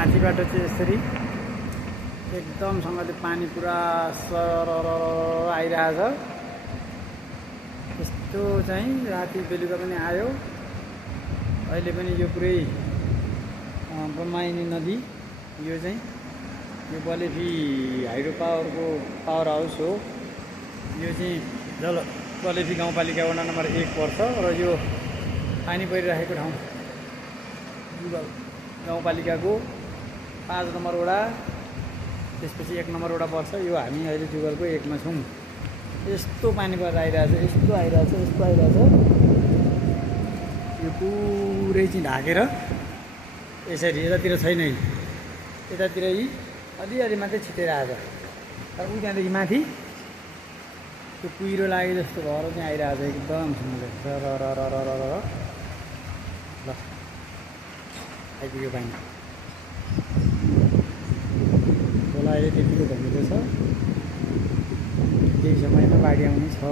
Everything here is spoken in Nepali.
माथिबाट चाहिँ यसरी एकदमसँगले पानी पुरा सरर आइरहेछ। यस्तो चाहिँ राति बेलुका पनि आयो। अहिले पनि यो पुरै ब्रह्मवाहिनी नदी यो चाहिँ यो बलेफी हाइड्रो पावरको पावर हाउस हो। यो चाहिँ बलेफी गाउँपालिका वडा नम्बर 1 पर्छ र यो पानी परिरहेको ठाउँ जुगल गाउँपालिकाको 5 नम्बर वडा, त्यसपछि 1 नम्बर वडा पर्छ। यो हामी अहिले जुगलको 1 मा छौँ। यस्तो पानी पर आइरहेछ, यस्तो आइरहेछ। यो पुरै चाहिँ ढाकेर यसरी यतातिर छैन, यतातिर यी अलिअलि मात्रै छिटेर आएको तर उ त्यहाँदेखि माथि त्यो कुहिरो लागे जस्तो भएर चाहिँ आइरहेछ एकदमसँगले ल आइपुग्यो पानी। खोला अहिले त्यतिको धमिलो छ, केही समयमा बाढी आउने छ।